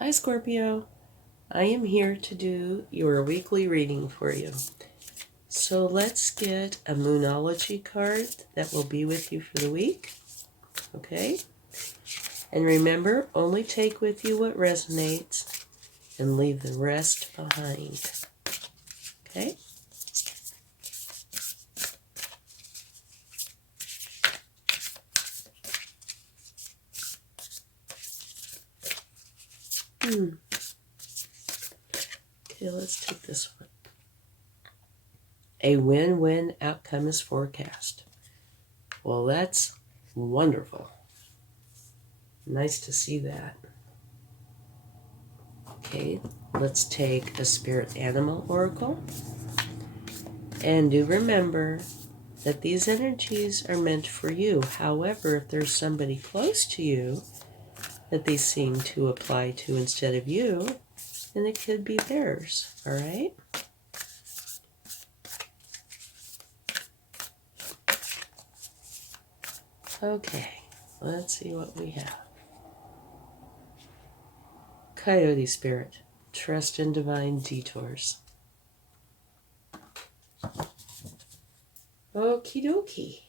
Hi Scorpio, I am here to do your weekly reading for you. So let's get a Moonology card that will be with you for the week, okay? And remember, only take with you what resonates and leave the rest behind, okay? Okay, let's take this one. A win-win outcome is forecast. Well, that's wonderful. Nice to see that. Okay, let's take a spirit animal oracle. And do remember that these energies are meant for you. However, if there's somebody close to you that they seem to apply to instead of you, then it could be theirs, all right? Okay, let's see what we have. Coyote Spirit, trust in divine detours. Okie dokie.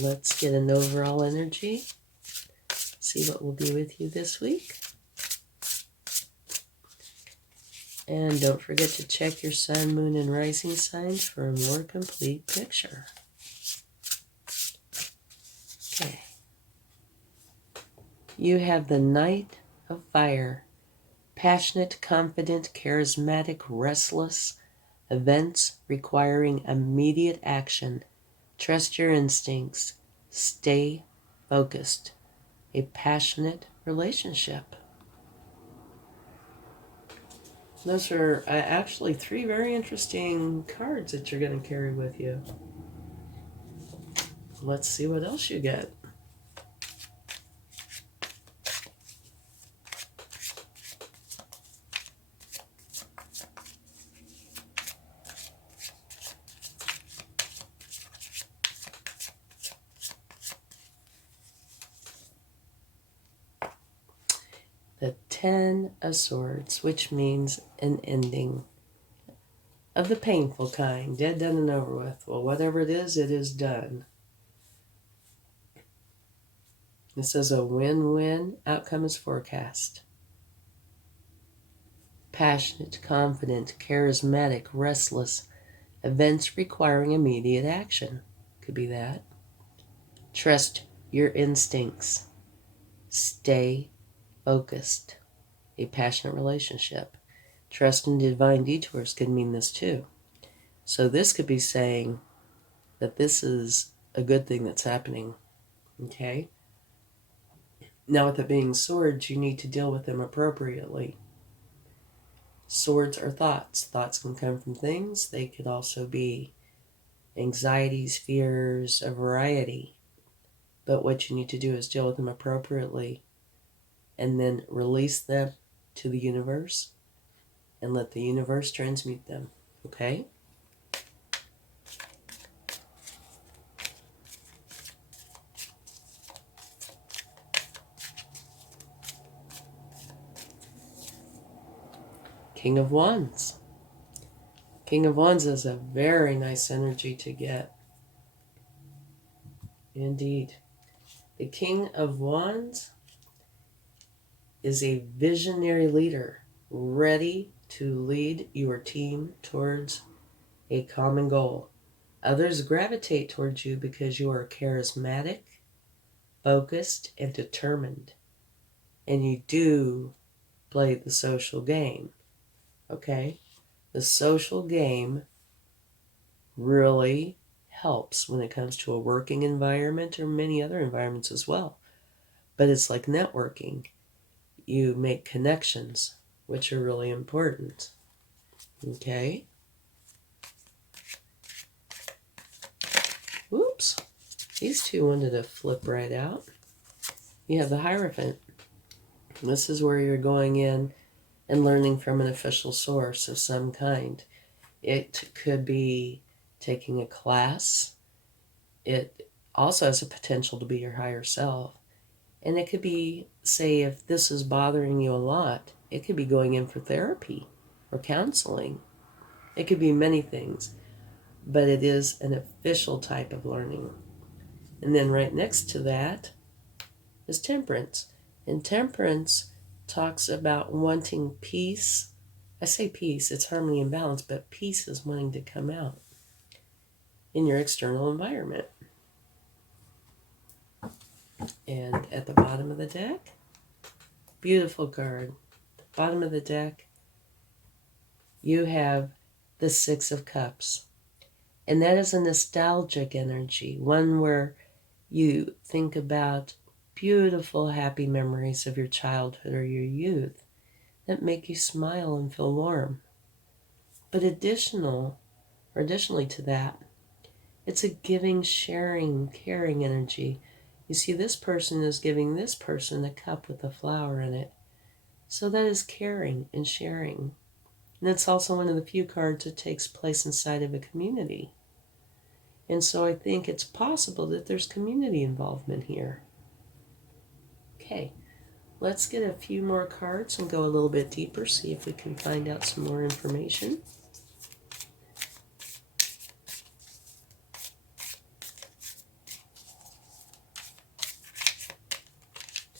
Let's get an overall energy. See what will be with you this week. And don't forget to check your sun, moon, and rising signs for a more complete picture. Okay. You have the Knight of Fire. Passionate, confident, charismatic, restless. Events requiring immediate action. Trust your instincts. Stay focused. A passionate relationship. Those are actually 3 very interesting cards that you're going to carry with you. Let's see what else you get. The 10 of Swords, which means an ending of the painful kind, dead, done, and over with. Well, whatever it is done. This is a win-win outcome is forecast. Passionate, confident, charismatic, restless. Events requiring immediate action. Could be that. Trust your instincts. Stay focused. A passionate relationship. Trust in divine detours could mean this too. So this could be saying that this is a good thing that's happening. Okay? Now with it being swords, you need to deal with them appropriately. Swords are thoughts. Thoughts can come from things. They could also be anxieties, fears, a variety. But what you need to do is deal with them appropriately and then release them to the universe and let the universe transmute them. Okay? King of Wands. King of Wands is a very nice energy to get. Indeed. The King of Wands is a visionary leader, ready to lead your team towards a common goal. Others gravitate towards you because you are charismatic, focused, and determined. And you do play the social game. Okay? The social game really helps when it comes to a working environment or many other environments as well. But it's like networking. You make connections, which are really important. Okay? Oops. These two wanted to flip right out. You have the Hierophant. This is where you're going in and learning from an official source of some kind. It could be taking a class. It also has a potential to be your higher self. And it could be, say, if this is bothering you a lot, it could be going in for therapy or counseling. It could be many things, but it is an official type of learning. And then right next to that is Temperance. And Temperance talks about wanting peace. I say peace, it's harmony and balance, but peace is wanting to come out in your external environment. And at the bottom of the deck, beautiful card. Bottom of the deck, you have the Six of Cups. And that is a nostalgic energy, one where you think about beautiful, happy memories of your childhood or your youth that make you smile and feel warm. But additionally to that, it's a giving, sharing, caring energy. You see, this person is giving this person a cup with a flower in it. So that is caring and sharing. And it's also one of the few cards that takes place inside of a community. And so I think it's possible that there's community involvement here. Okay, let's get a few more cards and go a little bit deeper, see if we can find out some more information.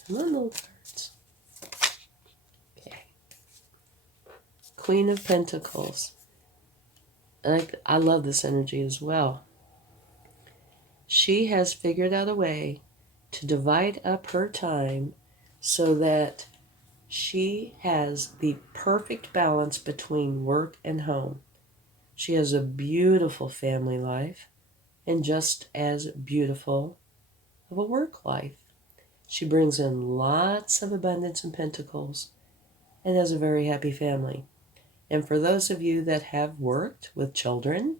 Come on, little cards. Okay. Queen of Pentacles. And I love this energy as well. She has figured out a way to divide up her time so that she has the perfect balance between work and home. She has a beautiful family life and just as beautiful of a work life. She brings in lots of abundance and pentacles and has a very happy family. And for those of you that have worked with children,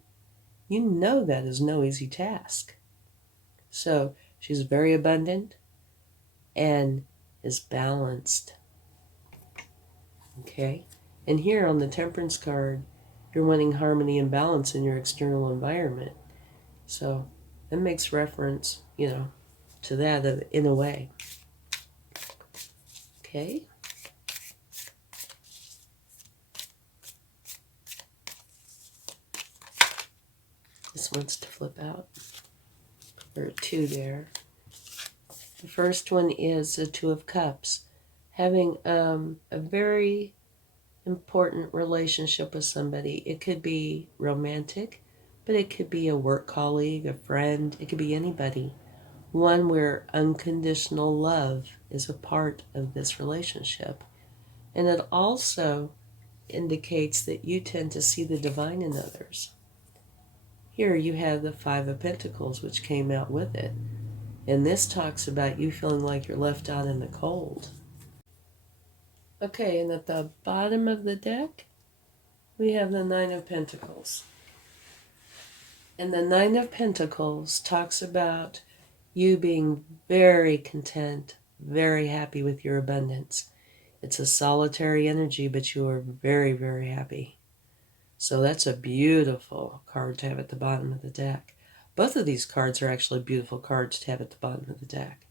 you know that is no easy task. So she's very abundant and is balanced. Okay? And here on the Temperance card, you're wanting harmony and balance in your external environment. So that makes reference, to that in a way. Okay? This one's to flip out. There are two there. The first one is the Two of Cups. Having a very important relationship with somebody. It could be romantic, but it could be a work colleague, a friend. It could be anybody. One where unconditional love is a part of this relationship. And it also indicates that you tend to see the divine in others. Here you have the Five of Pentacles, which came out with it. And this talks about you feeling like you're left out in the cold. Okay, and at the bottom of the deck, we have the Nine of Pentacles. And the Nine of Pentacles talks about you being very content, very happy with your abundance. It's a solitary energy, but you are very, very happy. So that's a beautiful card to have at the bottom of the deck. Both of these cards are actually beautiful cards to have at the bottom of the deck.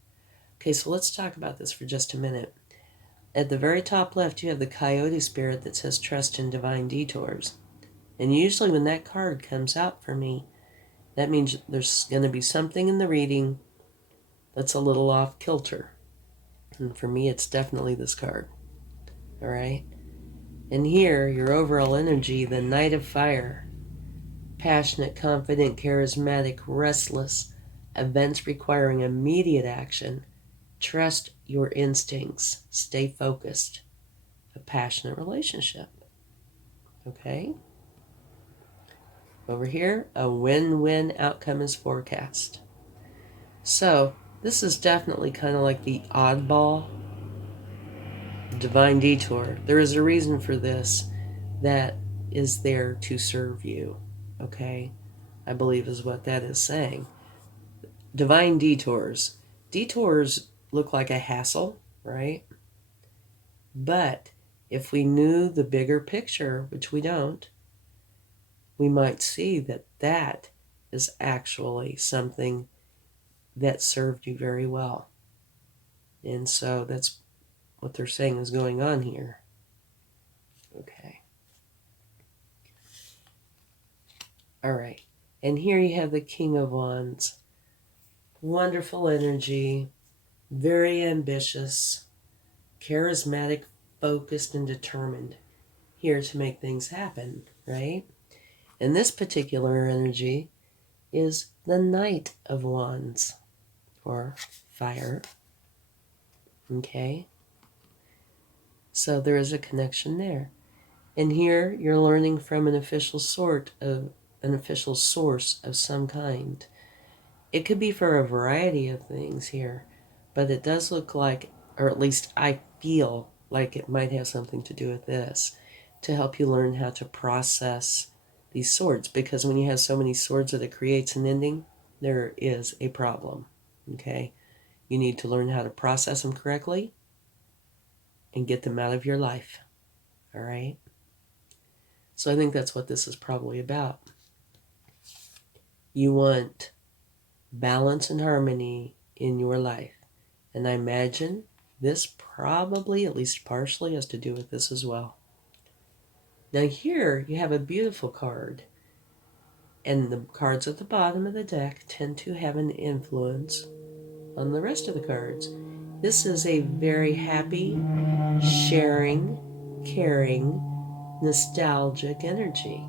Okay, so let's talk about this for just a minute. At the very top left, you have the Coyote spirit that says trust in divine detours. And usually when that card comes out for me, that means there's going to be something in the reading that's a little off kilter. And for me, it's definitely this card. All right? And here, your overall energy, the Knight of Fire. Passionate, confident, charismatic, restless. Events requiring immediate action. Trust your instincts. Stay focused. A passionate relationship. Okay? Over here, a win-win outcome is forecast. So, this is definitely kind of like the oddball divine detour. There is a reason for this that is there to serve you. Okay? I believe is what that is saying. Divine detours. Detours look like a hassle, right? But if we knew the bigger picture, which we don't, we might see that that is actually something that served you very well. And so that's what they're saying is going on here. Okay. All right. And here you have the King of Wands. Wonderful energy, very ambitious, charismatic, focused, and determined. Here to make things happen, right? And this particular energy is the Knight of Wands, or fire. Okay? So there is a connection there. And here you're learning from an official source of some kind. It could be for a variety of things here, but it does look like, or at least I feel like it might have something to do with this, to help you learn how to process these swords. Because when you have so many swords that it creates an ending, there is a problem. Okay? You need to learn how to process them correctly and get them out of your life. All right? So I think that's what this is probably about. You want balance and harmony in your life. And I imagine this probably, at least partially, has to do with this as well. Now here you have a beautiful card. And the cards at the bottom of the deck tend to have an influence on the rest of the cards. This is a very happy, sharing, caring, nostalgic energy.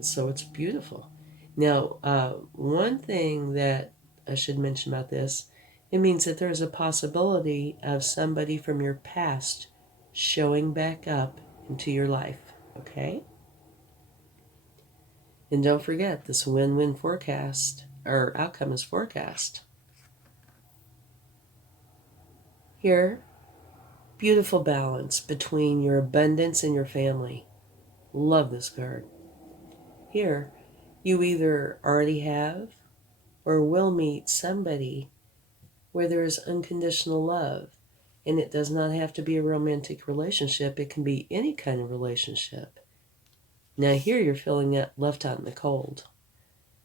So it's beautiful. Now, one thing that I should mention about this, it means that there's a possibility of somebody from your past showing back up into your life, okay? And don't forget, this win-win forecast, or outcome is forecast. Here, beautiful balance between your abundance and your family. Love this card. Here, you either already have or will meet somebody where there is unconditional love. And it does not have to be a romantic relationship. It can be any kind of relationship. Now here you're feeling left out in the cold,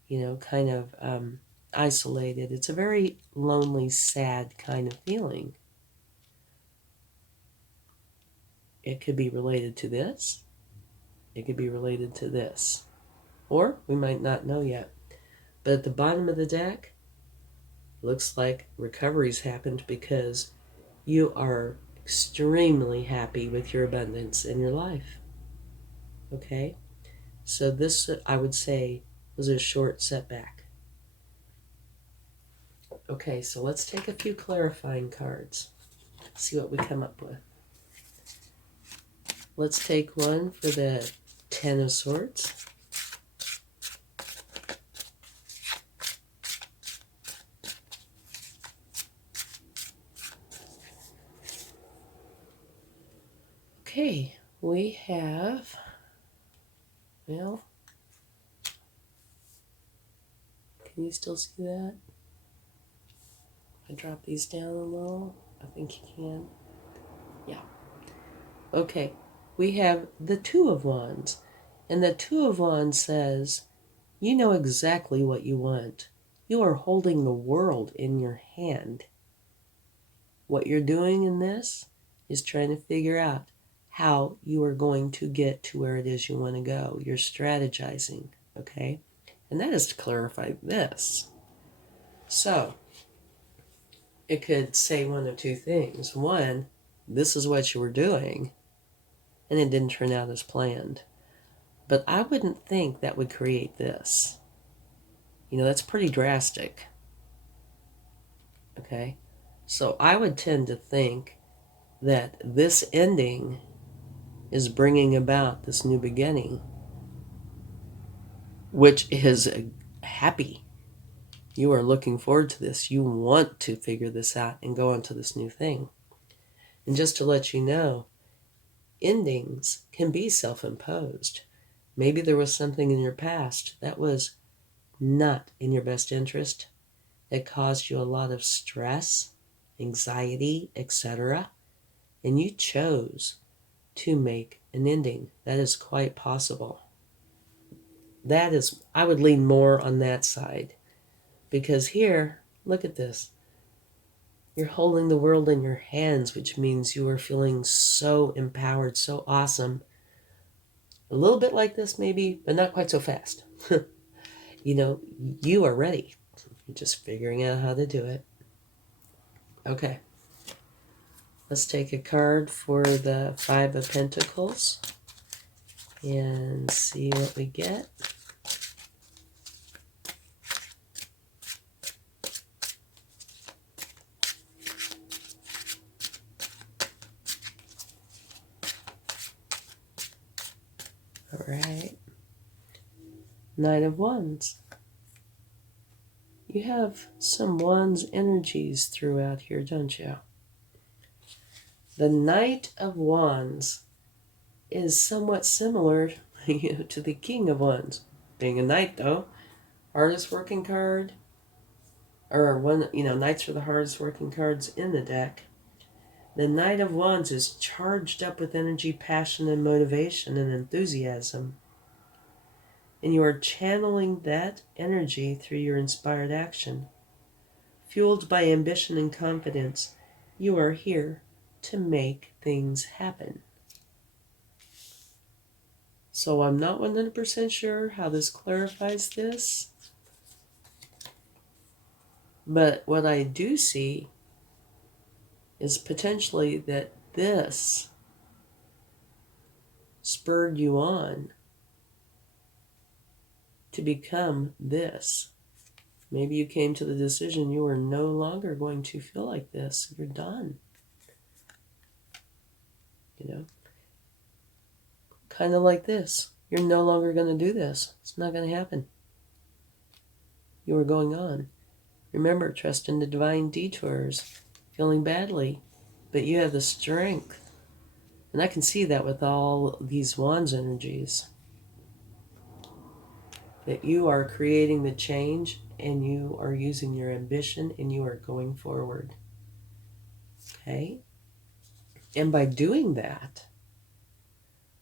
kind of isolated. It's a very lonely, sad kind of feeling. It could be related to this. It could be related to this. Or we might not know yet. But at the bottom of the deck, looks like recovery's happened because you are extremely happy with your abundance in your life. Okay? So this, I would say, was a short setback. Okay, so let's take a few clarifying cards. See what we come up with. Let's take one for the Ten of Swords. Okay, we have, well, can you still see that? I drop these down a little. I think you can. Yeah. Okay, we have the Two of Wands. And the Two of Wands says, you know exactly what you want. You are holding the world in your hand. What you're doing in this is trying to figure out how you are going to get to where it is you want to go. You're strategizing, okay? And that is to clarify this. So, it could say one of two things. One, this is what you were doing, and it didn't turn out as planned. But I wouldn't think that would create this. That's pretty drastic. Okay? So I would tend to think that this ending is bringing about this new beginning, which is happy. You are looking forward to this. You want to figure this out and go on to this new thing. And just to let you know, endings can be self-imposed. Maybe there was something in your past that was not in your best interest, that caused you a lot of stress, anxiety, etc. And you chose to make an ending. That is quite possible. I would lean more on that side. Because here, look at this. You're holding the world in your hands, which means you are feeling so empowered, so awesome. A little bit like this maybe, but not quite so fast. You know, you are ready. You're just figuring out how to do it. Okay. Let's take a card for the Five of Pentacles and see what we get. All right. Knight of Wands. You have some Wands energies throughout here, don't you? The Knight of Wands is somewhat similar to the King of Wands. Being a knight, though, hardest working card, or one, knights are the hardest working cards in the deck. The Knight of Wands is charged up with energy, passion, and motivation and enthusiasm. And you are channeling that energy through your inspired action. Fueled by ambition and confidence, you are here to make things happen. So I'm not 100% sure how this clarifies this. But what I do see is potentially that this spurred you on to become this. Maybe you came to the decision you are no longer going to feel like this. You're done. Kind of like this. You're no longer going to do this. It's not going to happen. You are going on. Remember, trust in the divine detours. Feeling badly, but you have the strength. And I can see that with all these Wands energies. That you are creating the change and you are using your ambition and you are going forward. Okay? And by doing that,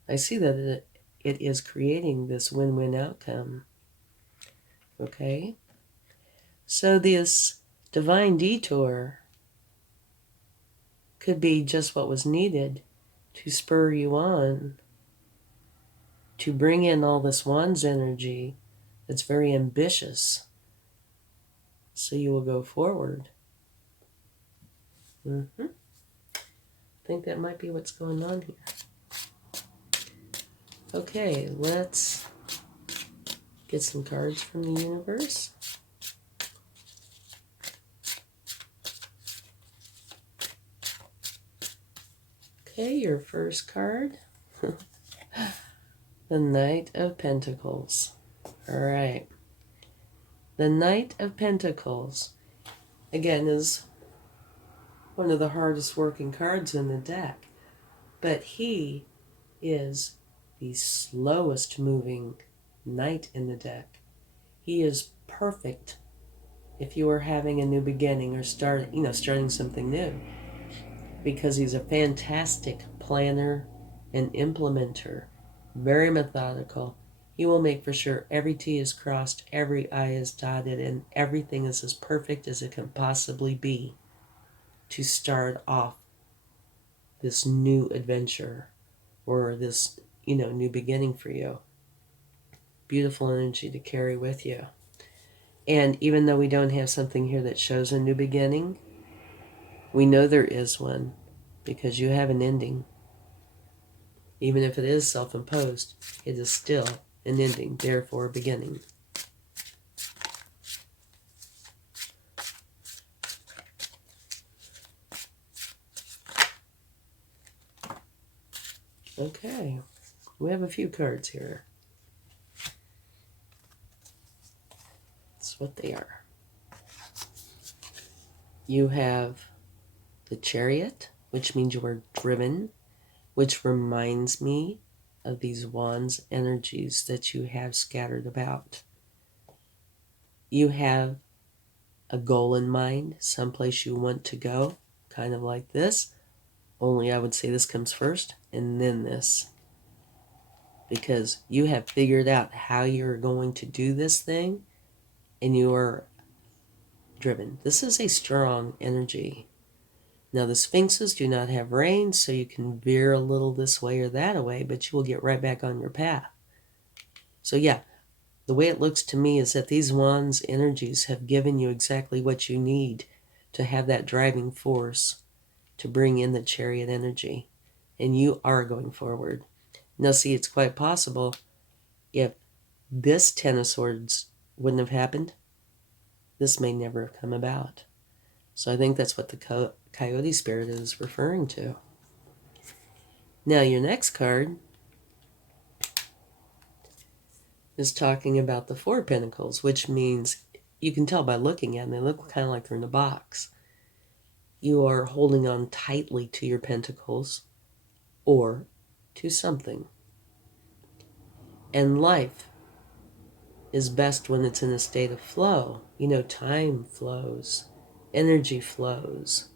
I see that it is creating this win-win outcome. Okay? So this divine detour could be just what was needed to spur you on to bring in all this Wands energy that's very ambitious, so you will go forward. I think that might be what's going on here. Okay, let's get some cards from the universe. Okay, your first card. The Knight of Pentacles. All right. The Knight of Pentacles, again, is one of the hardest working cards in the deck. But he is the slowest moving knight in the deck. He is perfect if you are having a new beginning or starting something new. Because he's a fantastic planner and implementer. Very methodical. He will make for sure every T is crossed, every I is dotted, and everything is as perfect as it can possibly be to start off this new adventure or this, new beginning for you. Beautiful energy to carry with you. And even though we don't have something here that shows a new beginning, we know there is one because you have an ending. Even if it is self-imposed, it is still an ending, therefore a beginning. Okay, we have a few cards here. That's what they are. You have the Chariot, which means you are driven, which reminds me of these Wands energies that you have scattered about. You have a goal in mind, someplace you want to go, kind of like this, only I would say this comes first and then this. Because you have figured out how you're going to do this thing and you are driven. This is a strong energy. Now, the Sphinxes do not have reins, so you can veer a little this way or that way, but you will get right back on your path. So yeah, the way it looks to me is that these wands energies have given you exactly what you need to have that driving force to bring in the chariot energy. And you are going forward. Now see, it's quite possible if this Ten of Swords wouldn't have happened, this may never have come about. So I think that's what the coyote spirit is referring to. Now your next card is talking about the Four of Pentacles, which means you can tell by looking at them, they look kind of like they're in a box. You are holding on tightly to your pentacles or to something. And life is best when it's in a state of flow. You know, time flows, energy flows.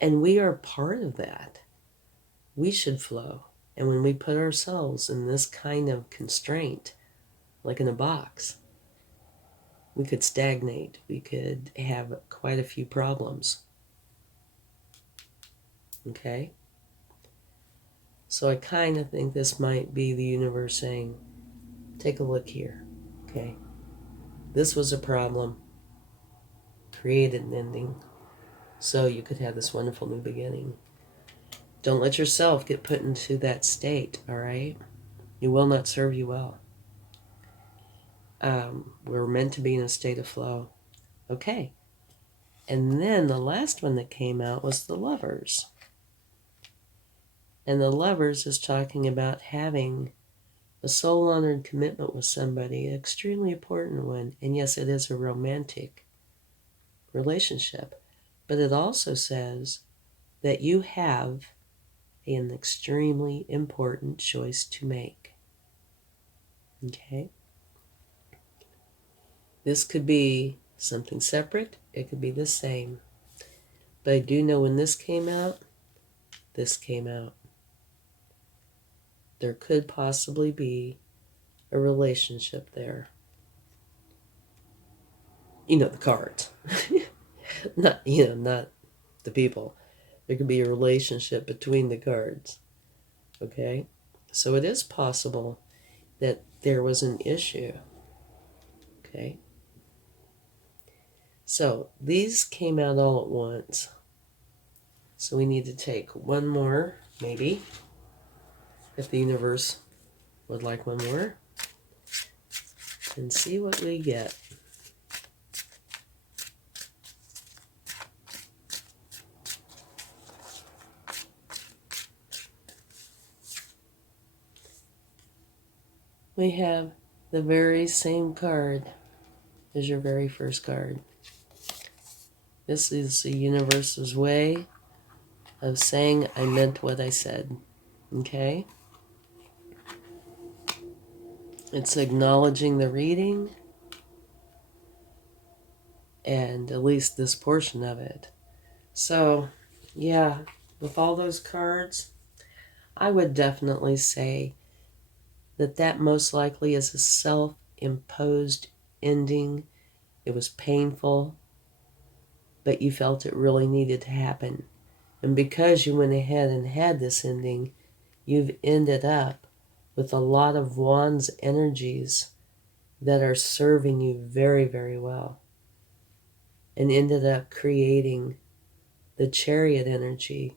And we are part of that. We should flow. And when we put ourselves in this kind of constraint, like in a box, we could stagnate. We could have quite a few problems. Okay? So I kind of think this might be the universe saying, take a look here. Okay? This was a problem. Created an ending. So you could have this wonderful new beginning. Don't let yourself get put into that state, all right? It will not serve you well. We're meant to be in a state of flow. Okay. And then the last one that came out was the Lovers. And the Lovers is talking about having a soul-honored commitment with somebody, an extremely important one. And yes, it is a romantic relationship. But it also says that you have an extremely important choice to make. Okay? This could be something separate. It could be the same. But I do know when this came out, this came out. There could possibly be a relationship there. You know, the cards. Not the people. There could be a relationship between the cards. Okay? So it is possible that there was an issue. Okay? So these came out all at once. So we need to take one more, maybe, if the universe would like one more, and see what we get. We have the very same card as your very first card. This is the universe's way of saying I meant what I said. Okay? It's acknowledging the reading, and at least this portion of it. So, yeah, with all those cards, I would definitely say that most likely is a self-imposed ending. It was painful, but you felt it really needed to happen. And because you went ahead and had this ending, you've ended up with a lot of Wands energies that are serving you very, very well. And ended up creating the Chariot energy,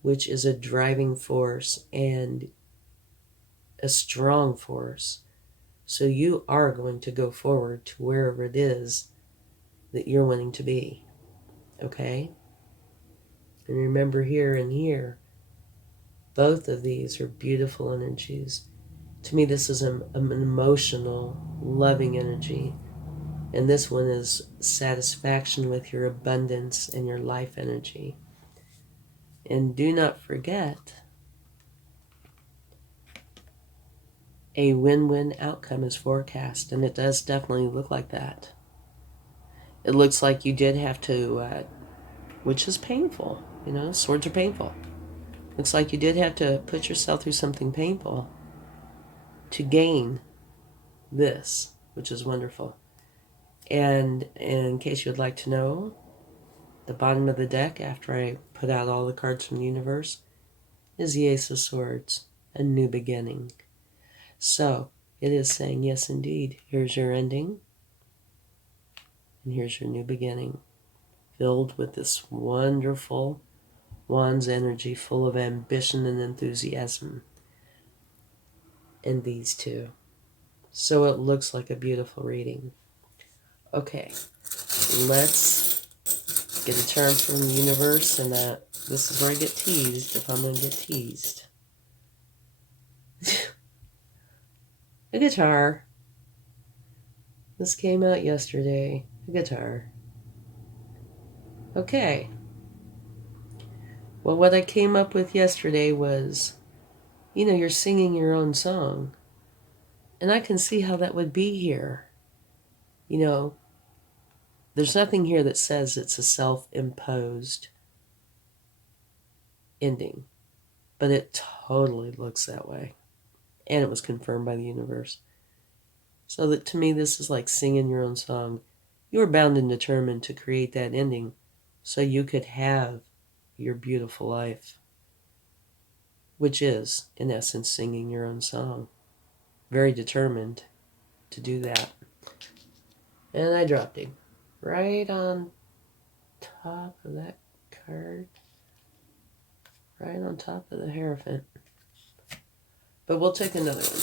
which is a driving force and a strong force. So you are going to go forward to wherever it is that you're wanting to be. Okay? And remember, here and here, both of these are beautiful energies. To me, this is an emotional, loving energy. And this one is satisfaction with your abundance and your life energy. And do not forget, a win-win outcome is forecast, and it does definitely look like that. It looks like you did have to, which is painful, you know, swords are painful. Looks like you did have to put yourself through something painful to gain this, which is wonderful. And in case you would like to know, the bottom of the deck, after I put out all the cards from the universe, is the Ace of Swords, a new beginning. So it is saying, yes, indeed, here's your ending, and here's your new beginning, filled with this wonderful Wands energy, full of ambition and enthusiasm in these two. So it looks like a beautiful reading. Okay, let's get a term from the universe, and this is where I get teased, if I'm going to get teased. A guitar. This came out yesterday. A guitar. Okay. Well, what I came up with yesterday was, you're singing your own song. And I can see how that would be here. There's nothing here that says it's a self-imposed ending. But it totally looks that way. And it was confirmed by the universe. So that to me, this is like singing your own song. You are bound and determined to create that ending so you could have your beautiful life, which is, in essence, singing your own song. Very determined to do that. And I dropped him right on top of that card. Right on top of the Hierophant. But we'll take another one.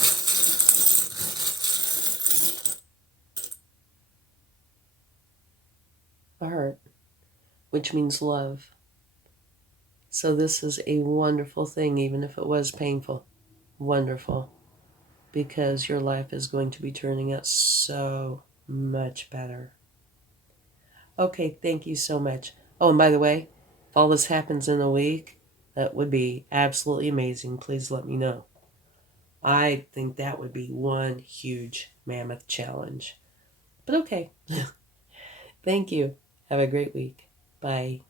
A heart, which means love. So this is a wonderful thing, even if it was painful. Wonderful. Because your life is going to be turning out so much better. Okay, thank you so much. Oh, and by the way, if all this happens in a week, that would be absolutely amazing. Please let me know. I think that would be one huge mammoth challenge. But okay. Thank you. Have a great week. Bye.